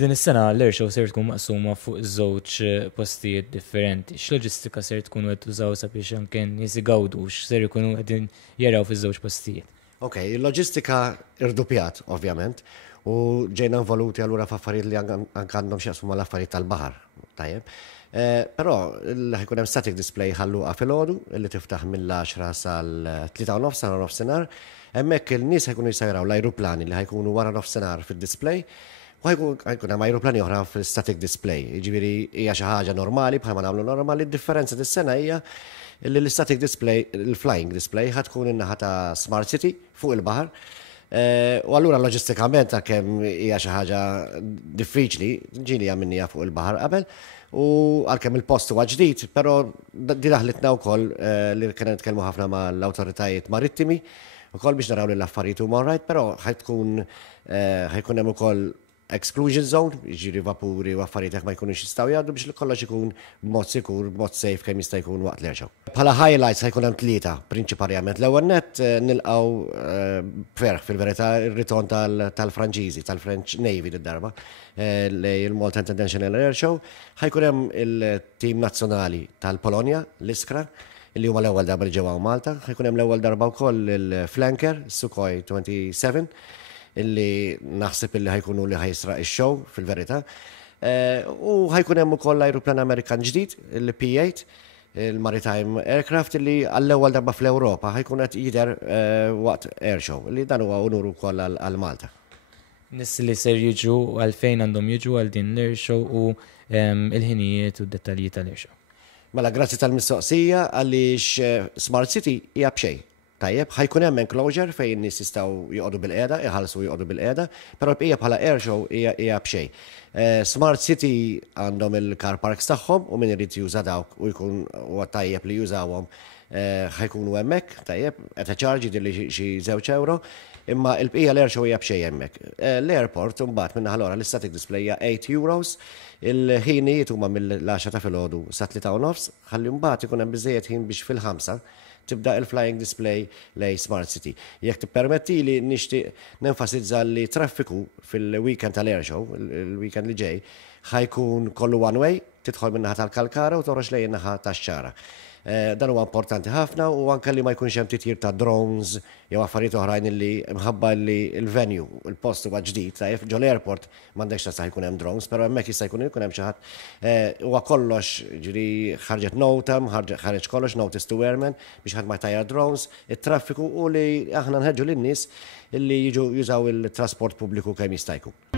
Din is-sena l-air show ser tkun maqsuma fuq żewġ postijiet differenti. X'loġistika ser tkun qed tużaw sabiex anke nies igawdu x'ser ikunu qegħdin jaraw fiż-żewġ postijiet? Ok, il-loġistika irdupjat, ovvjament, u ġejna involuti allura f'affarijiet li anke għandhom x'jaqsmu mal-affarijiet tal-baħar. Tajjeb. Però ħajkun hemm static display ħalluqa filgħodu li tiftaħ mill-10 sal-3 u nofs sara nofsinhar. Hemmhekk il-nies ħajkunu jsajraw l-ajruplani li ħajkunu wara nofsinhar fid-display. U ħajkun hemm ajruplani oħra fil-static display. Jiġifieri hija xi ħaġa normali bħalma nagħmlu normali. Id-differenza dis-sena hija li l-static display, il-flying display ħatkun in-naħa ta' Smart City fuq il-baħar. U allura loġistikament kemm hija xi ħaġa diffiċli, ġieli minnija fuq il-baħar qabel, u għalkemm il-post huwa ġdid, però di daħlitna wkoll li kien nitkellmu ħafna mal-awtoritajiet marittimi ukoll biex naraw li l-affarijiet huma right, però ħajkun hemm ukoll exclusion zone, ġiri vapuri u affarijiet ma jkunux jistgħu jgħaddu biex kollox ikun b'mod sikur, b'mod safe kemm jista' jkun waqt l-air show. Bħala highlights ħajkun hemm tlieta prinċipalment. L-ewwel nett nilqgħu ferħ fil-verità ir-ritorn tal-Franċiżi, tal-French Navy darba il-Malta International Air Show. Ħajkun hemm il-tim nazzjonali tal-Polonja, l-Iskra, li huma l-ewwel darba li ġewwa Malta. Ħajkun hemm l-ewwel darba wkoll il-Flanker, Sukhoi 27, illi naħseb illi ħajkunu li ħajsraq ix-show fil-verità. U ħajkun hemm ukoll ajruplan Amerikan ġdid, il-P8, il-Maritime Aircraft, illi għall-ewwel darba fl-Ewropa ħajkun qed jidher waqt air show, li dan huwa unur ukoll għal Malta. Nis li ser jiġu għalfejn għandhom jiġu għal din l-air show u il-ħinijiet u d-dettalji tal-air show. Mela grazzi tal-mistoqsija għaliex Smart City hija b'xejn. Tajjeb, ħajkun hemm enclosure fejn nies jistgħu joqogħdu bil-qiegħda, iħallsu joqogħdu bil-qiegħda, però bqija bħala air show hija b'xejn. Smart City għandhom il-car parks tagħhom u min irid juża dawk u jkun huwa tajjeb li jużawhom ħajkunu hemmhekk, tajjeb, qed ċarġi dilli xi żewġ euro, imma l-bqija l-air show hija b'xejn hemmhekk. L-airport imbagħad minnaħa l-ora l-static display hija 8 euros, il-ħinijiet huma mill-10 ta' filgħodu sa 3 u nofs, ħalli mbagħad ikun hemm biżejjed ħin biex fil-5 tibda il-flying display lej Smart City. Jekk tippermetti li nixtieq nenfasizza li traffiku fil-weekend tal-air show, il-weekend li ġej, ħajkun kollu one way, tidħol min-naħa tal-Kalkara u torox lejn naħa tax-Xara. Dan huwa importanti ħafna u anke li ma jkunx hemm titjir ta' drones jew affarijiet oħrajn li mħabba li l-venue, il-post huwa ġdid, tajjeb ġol airport m'għandekx ta' jkun hemm drones, però hemmhekk jista' jkun hemm xi ħadd huwa kollox ġiri ħarġet nota, ħareġ kollox notice to airmen biex ħadd ma jtajjar drones, it-traffiku u li aħna nħeġġu lin-nies illi jiġu jużaw il-trasport pubbliku kemm jista' jkun.